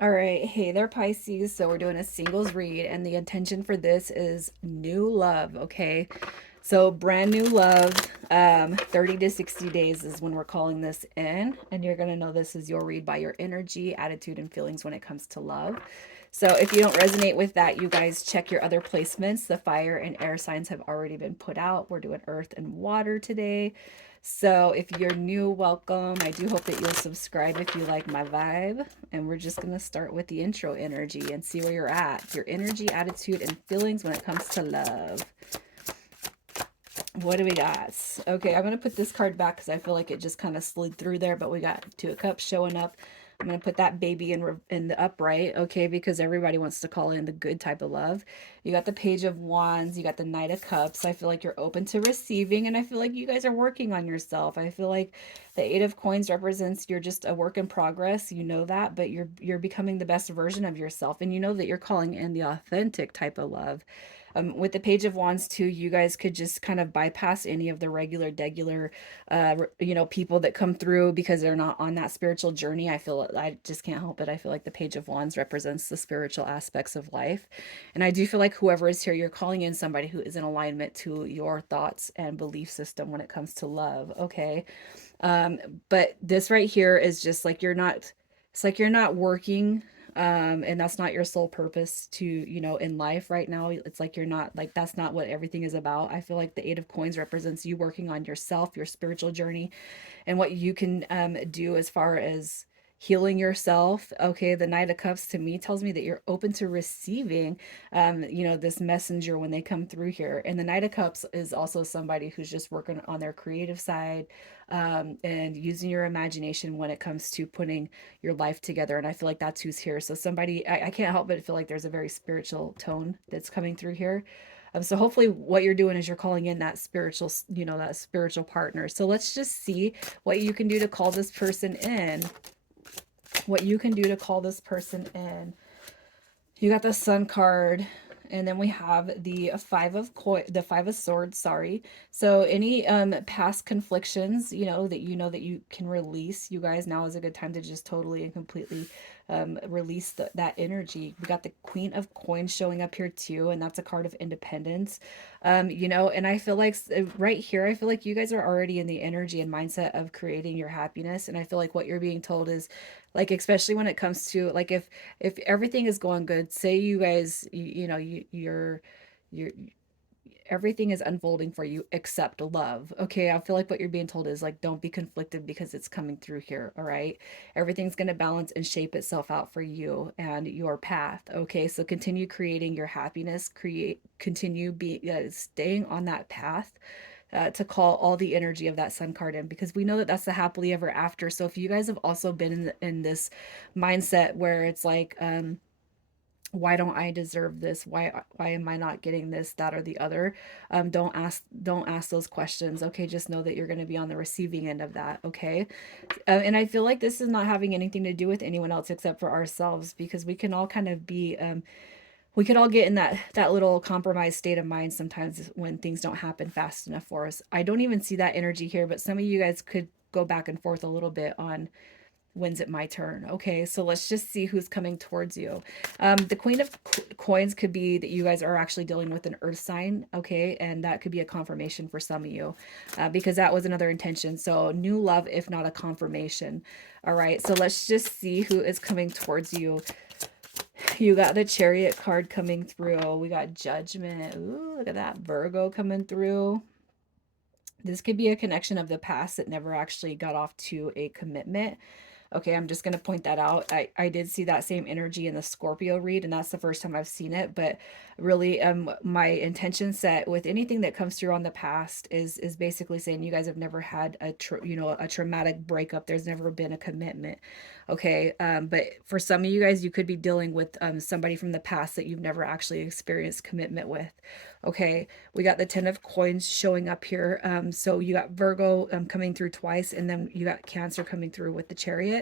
All right, hey there, Pisces. So we're doing a singles read, and the intention for this is new love, okay? So brand new love, 30 to 60 days is when we're calling this in, and you're gonna know this is your read by your energy, attitude, and feelings when it comes to love. So if you don't resonate with that, you guys check your other placements. The fire and air signs have already been put out. We're doing earth and water today. So if you're new, welcome. I do hope that you'll subscribe if you like my vibe. And we're just going to start with the intro energy and see where you're at. Your energy, attitude, and feelings when it comes to love. What do we got? Okay, I'm going to put this card back because I feel like it just kind of slid through there, but we got Two of Cups showing up. I'm going to put that baby in the upright, okay, because everybody wants to call in the good type of love. You got the Page of Wands, you got the Knight of Cups. I feel like you're open to receiving, and I feel like you guys are working on yourself. I feel like the Eight of Coins represents you're just a work in progress. You know that, but you're becoming the best version of yourself, and you know that you're calling in the authentic type of love. With the Page of Wands too, you guys could just kind of bypass any of the regular, degular, people that come through because they're not on that spiritual journey. I feel I just can't help it. I feel like the Page of Wands represents the spiritual aspects of life, and I do feel like whoever is here, you're calling in somebody who is in alignment to your thoughts and belief system when it comes to love. Okay, um, but this right here is just like you're not, it's like you're not working, and that's not your sole purpose to, in life right now. It's like you're not, like, that's not what everything is about. I feel like the Eight of Coins represents you working on yourself, your spiritual journey, and what you can do as far as healing yourself. Okay, the Knight of Cups to me tells me that you're open to receiving, this messenger when they come through here. And the Knight of Cups is also somebody who's just working on their creative side, and using your imagination when it comes to putting your life together. And I feel like that's who's here. So somebody, I can't help but feel like there's a very spiritual tone that's coming through here. So hopefully what you're doing is you're calling in that spiritual, that spiritual partner. So let's just see what you can do to call this person in. What you can do to call this person in. You got the Sun card, and then we have the the Five of Swords. Sorry. So any past conflictions, that you can release. You guys, now is a good time to just totally and completely release that energy. We got the Queen of Coins showing up here too, and that's a card of independence. And I feel like right here, I feel like you guys are already in the energy and mindset of creating your happiness, and I feel like what you're being told is, like, especially when it comes to, like, if everything is going good, say you guys, you're everything is unfolding for you except love. Okay, I feel like what you're being told is, like, don't be conflicted because it's coming through here. All right, everything's going to balance and shape itself out for you and your path. Okay, so continue creating your happiness, continue staying on that path, to call all the energy of that Sun card in, because we know that that's the happily ever after. So if you guys have also been in this mindset where it's like, why don't I deserve this? Why am I not getting this, that, or the other? Don't ask those questions. Okay, just know that you're going to be on the receiving end of that. Okay, and I feel like this is not having anything to do with anyone else except for ourselves, because we can all kind of be, we could all get in that little compromised state of mind sometimes when things don't happen fast enough for us. I don't even see that energy here, but some of you guys could go back and forth a little bit on, when's it my turn? Okay, so let's just see who's coming towards you. The Queen of Coins could be that you guys are actually dealing with an earth sign. Okay, and that could be a confirmation for some of you, because that was another intention. So new love, if not a confirmation. All right, so let's just see who is coming towards you. You got the Chariot card coming through. We got Judgment. Ooh, look at that. Virgo coming through. This could be a connection of the past that never actually got off to a commitment. Okay, I'm just going to point that out. I did see that same energy in the Scorpio read, and that's the first time I've seen it. But really, my intention set with anything that comes through on the past is basically saying you guys have never had a traumatic breakup. There's never been a commitment. Okay, but for some of you guys, you could be dealing with somebody from the past that you've never actually experienced commitment with. Okay, we got the Ten of Coins showing up here. So you got Virgo coming through twice, and then you got Cancer coming through with the Chariot.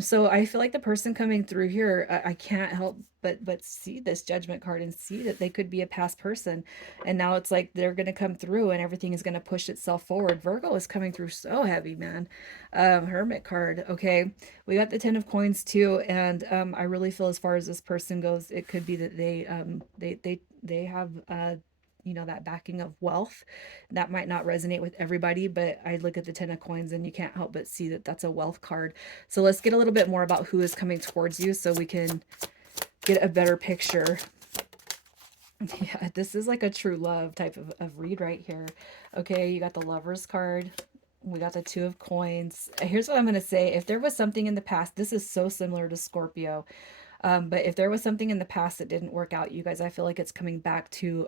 So I feel like the person coming through here, I can't help but see this judgment card and see that they could be a past person. And now it's like they're gonna come through and everything is gonna push itself forward. Virgo is coming through so heavy, man. Hermit card. Okay. We got the Ten of Coins too, and I really feel as far as this person goes, it could be that they have that backing of wealth. That might not resonate with everybody, but I look at the Ten of Coins and you can't help but see that that's a wealth card. So let's get a little bit more about who is coming towards you so we can get a better picture. Yeah, this is like a true love type of read right here. Okay, you got the Lovers card. We got the Two of Coins. Here's what I'm going to say. If there was something in the past, this is so similar to Scorpio. But if there was something in the past that didn't work out, you guys, I feel like it's coming back to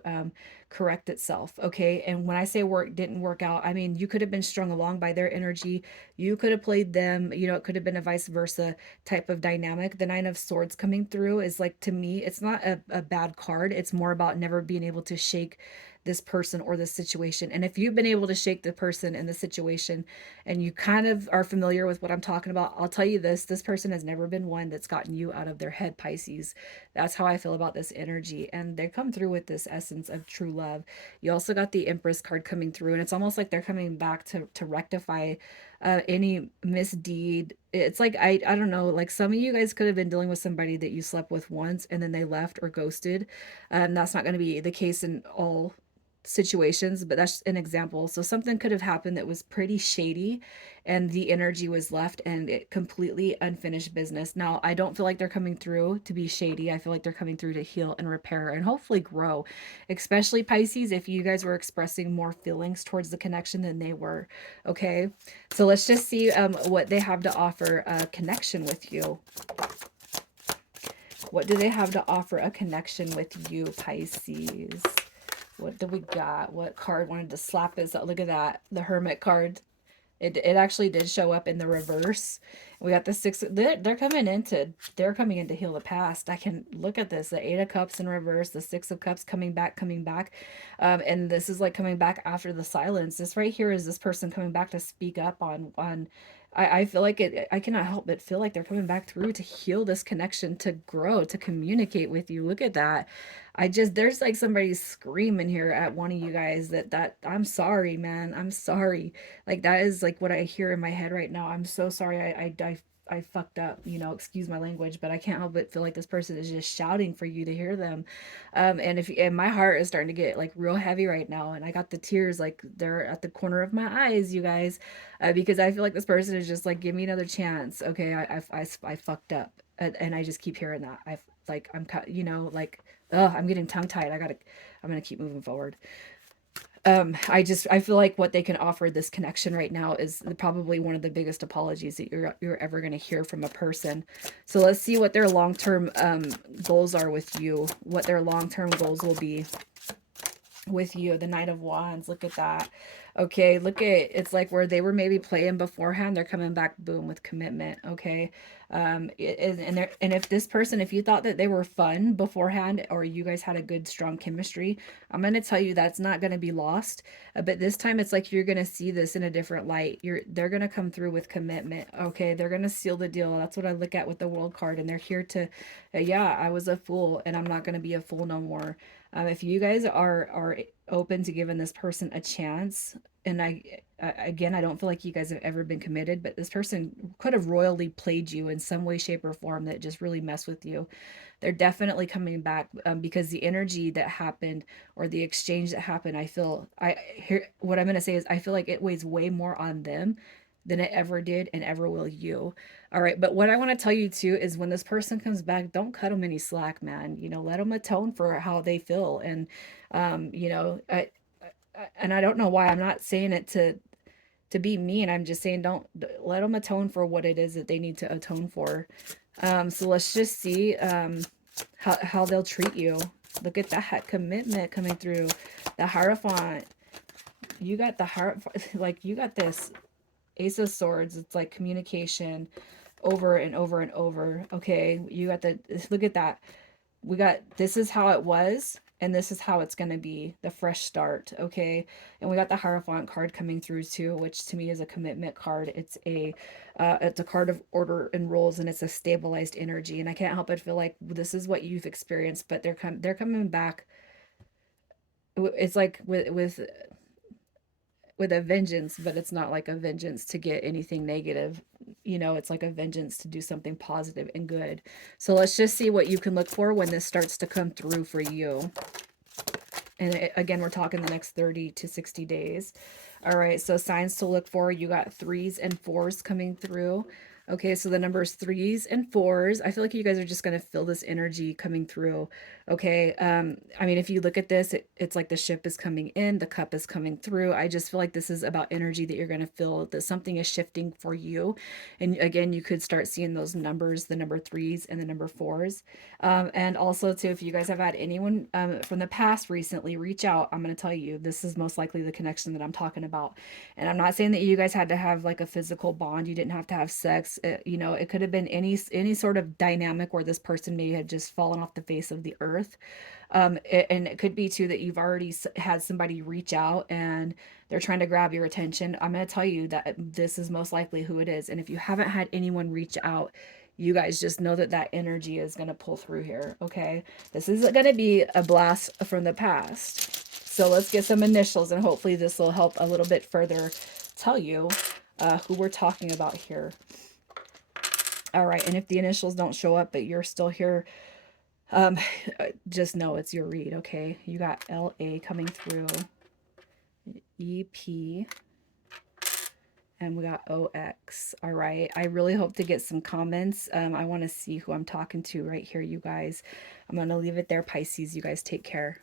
correct itself. Okay. And when I say work didn't work out, I mean, you could have been strung along by their energy. You could have played them. It could have been a vice versa type of dynamic. The Nine of Swords coming through is like, to me, it's not a bad card. It's more about never being able to shake this person or this situation. And if you've been able to shake the person and the situation and you kind of are familiar with what I'm talking about, I'll tell you this person has never been one that's gotten you out of their head, Pisces. That's how I feel about this energy. And they come through with this essence of true love. You also got the Empress card coming through, and it's almost like they're coming back to rectify any misdeed. It's like, I don't know, like some of you guys could have been dealing with somebody that you slept with once and then they left or ghosted. That's not going to be the case in all situations, but that's an example. So something could have happened that was pretty shady and the energy was left and it completely unfinished business. Now, I don't feel like they're coming through to be shady. I feel like they're coming through to heal and repair and hopefully grow. Especially Pisces, if you guys were expressing more feelings towards the connection than they were. Okay. So let's just see what they have to offer a connection with you. What do they have to offer a connection with you, Pisces? What do we got? What card wanted to slap us? Look at that. The Hermit card. It actually did show up in the reverse. We got the six. They're coming in to heal the past. I can look at this. The Eight of Cups in reverse. The Six of Cups coming back, coming back. And this is like coming back after the silence. This right here is this person coming back to speak up on. I feel like I cannot help but feel like they're coming back through to heal this connection, to grow, to communicate with you. Look at that. There's like somebody screaming here at one of you guys that I'm sorry, man. I'm sorry. Like that is like what I hear in my head right now. I'm so sorry. I fucked up, excuse my language, but I can't help but feel like this person is just shouting for you to hear them. And my heart is starting to get like real heavy right now. And I got the tears like they're at the corner of my eyes, you guys, because I feel like this person is just like, give me another chance. Okay. I fucked up. And I just keep hearing that. Like, oh, I'm getting tongue tied. I'm going to keep moving forward. I feel like what they can offer this connection right now is probably one of the biggest apologies that you're ever going to hear from a person. So let's see what their long-term goals are with you, what their long-term goals will be with you. The Knight of Wands, look at that. Okay, it's like where they were maybe playing beforehand, they're coming back boom with commitment. Okay. And if this person, if you thought that they were fun beforehand or you guys had a good strong chemistry, I'm going to tell you that's not going to be lost. But this time it's like you're going to see this in a different light. They're going to come through with commitment. Okay, they're going to seal the deal. That's what I look at with the World card, and they're here to yeah, I was a fool and I'm not going to be a fool no more. If you guys are open to giving this person a chance, and again, I don't feel like you guys have ever been committed, but this person could have royally played you in some way, shape, or form that just really messed with you. They're definitely coming back because the energy that happened or the exchange that happened, what I'm gonna say is I feel like it weighs way more on them than it ever did and ever will you. All right, but what I want to tell you too is when this person comes back, don't cut them any slack, man. Let them atone for how they feel, and um, you know, I, and I don't know why I'm not saying it to be mean. I'm just saying don't let them atone for what it is that they need to atone for. So let's just see how they'll treat you. Look at that commitment coming through. The Hierophant. You got the heart, like you got this Ace of Swords. It's like communication over and over and over. Okay, you got the look at that. We got this is how it was. And this is how it's going to be, the fresh start, okay? And we got the Hierophant card coming through too, which to me is a commitment card. It's a card of order and rules, and it's a stabilized energy. And I can't help but feel like this is what you've experienced, but they're coming back. It's like with a vengeance, but it's not like a vengeance to get anything negative. It's like a vengeance to do something positive and good. So let's just see what you can look for when this starts to come through for you. And again, we're talking the next 30 to 60 days. All right, so signs to look for. You got 3s and 4s coming through. Okay, so the numbers 3s and 4s. I feel like you guys are just going to feel this energy coming through. Okay, I mean, if you look at this, it's like the ship is coming in, the cup is coming through. I just feel like this is about energy that you're going to feel, that something is shifting for you. And again, you could start seeing those numbers, the number 3s and the number 4s. And also, too, if you guys have had anyone from the past recently reach out, I'm going to tell you this is most likely the connection that I'm talking about. And I'm not saying that you guys had to have like a physical bond. You didn't have to have sex. It could have been any sort of dynamic where this person may have just fallen off the face of the earth. And it could be too that you've already had somebody reach out and they're trying to grab your attention. I'm going to tell you that this is most likely who it is. And if you haven't had anyone reach out, you guys just know that that energy is going to pull through here. Okay. This is going to be a blast from the past. So let's get some initials, and hopefully this will help a little bit further tell you who we're talking about here. All right. And if the initials don't show up, but you're still here, um, just know it's your read, okay? You got LA coming through, EP, and we got OX. All right. I really hope to get some comments. I want to see who I'm talking to right here, you guys. I'm going to leave it there, Pisces. You guys take care.